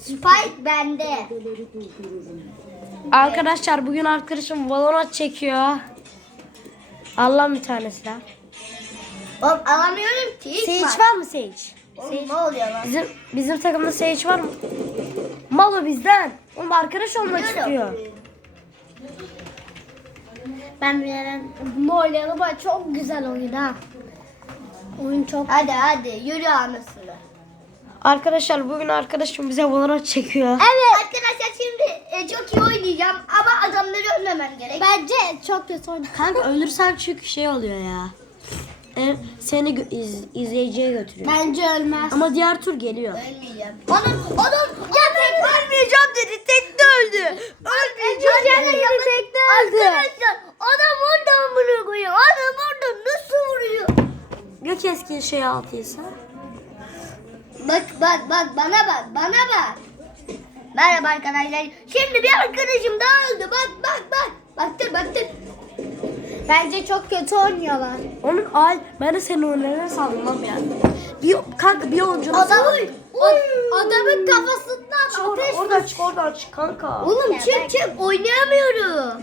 Spike bende. arkadaşlar bugün arkadaşım Valorant çekiyor. Allah bir tanesi daha. Oğlum alamıyorum ki. hiç Sage var. mı Sage? Oğlum ne oluyor lan? Bizim bizim takımda Sage var mı? Malo bizden. Oğlum arkadaş olmak istiyor. Ben bir yere bunu oynayalım ama çok güzel oyun ha. Oyun çok. Hadi hadi yürü anasını. Arkadaşlar bugün arkadaşım bize Valorant çekiyor. Evet. Arkadaşlar şimdi e, çok iyi oynayacağım ama adamları ölmemem gerek. Bence çok kötü oynayacağım. Kanka ölürsen çünkü şey oluyor ya. E, seni gö- iz- izleyiciye götürüyor. Bence ölmez. Ama diğer tur geliyor. Ölmeyeceğim. Adam, adam, ya tek Ölmeyeceğim dedi tek de öldü. Ölmeyeceğim dedi tek de öldü. Arkadaşlar adam oradan bunu koyuyor. Adam oradan nasıl vuruyor? Ya keskin şey altıysa? Bak bak bak bana bak bana bak. Merhaba arkadaşlar. Şimdi bir arkadaşım daha öldü. Bak bak bak. Baktır baktır. Bence çok kötü oynuyorlar. Onun ay ben de senin oyunlarına lan yani. Bir kanka bir oyuncu Adamın, adamın kafasından Çık oradan, ateş oradan çık oradan çık kanka. Oğlum çık çık oynayamıyorum.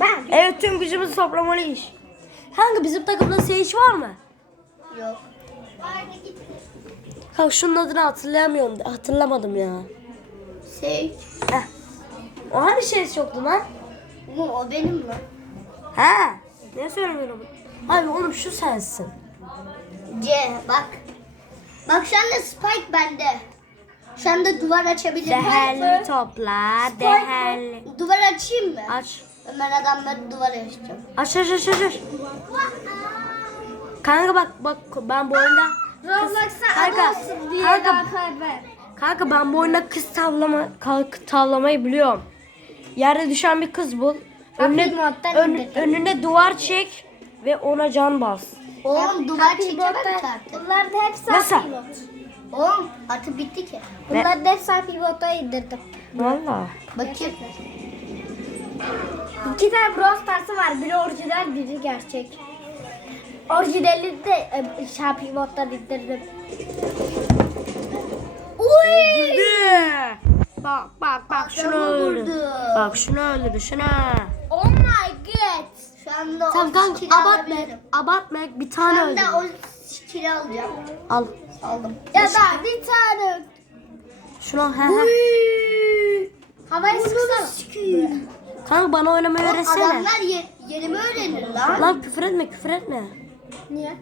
Ben. Evet tüm gücümüzü toplamalıyız. Kanka bizim takımda Sage var mı? Yok. Kanka şunun adını hatırlayamıyorum. Hatırlamadım ya. Şey. Heh. O hani şey yoktu lan? Oğlum o benim lan. He. Ne söylüyorum? Hayır oğlum şu sensin. C bak. Bak şu anda Spike bende. Şu anda duvar açabilirim. Değerli topla. Değerli. Duvar açayım mı? Aç. Ömer adamları duvar açacağım. Aç aç aç aç. aç. Kanka bak bak ben bu oyunda kanka, kanka, kanka ben bu oyunda kız tavlama kalk tavlamayı biliyorum. Yerde düşen bir kız bul. Önüne, ön- önüne duvar çek ve ona can bas. Oğlum duvar çekemem ki artık. Bunlar da hep Nasıl? Oğlum artık bitti ki. Bunlar da hep sağ pivota indirdim. Valla. Bakayım. İki tane Brawl Stars'ı var. Biri orijinal, biri gerçek. Orijinalini de e, sağ pivottan indirdim. Uy! Bak bak bak şunu Adamı öldürdü. vurdu. Bak şunu öldürdü şunu. Oh my god. Şu anda Tamam o kanka abartma. alabilirim. Abartma bir Şu tane anda o skill'i alacağım. Al. Aldım. Ya da bir tane. Şunu he he. Havayı sıksana. Kanka bana oynamayı öğretsene. Adamlar ye- yerimi öğrenir lan. Lan küfür etme küfür etme. Niye?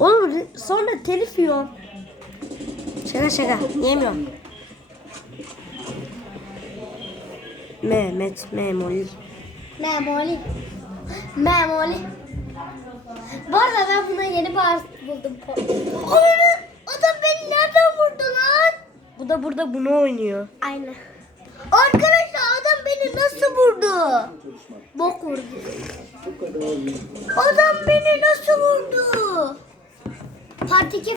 Oğlum sonra telif yiyor. Şaka şaka yemiyorum. Mehmet Memoli. Memoli. Memoli. Bu arada ben buna yeni art buldum. Onu adam beni nereden vurdu lan? Bu da burada bunu oynuyor. Adam beni nasıl vurdu? Bok vurdu. Adam beni nasıl vurdu? Part 2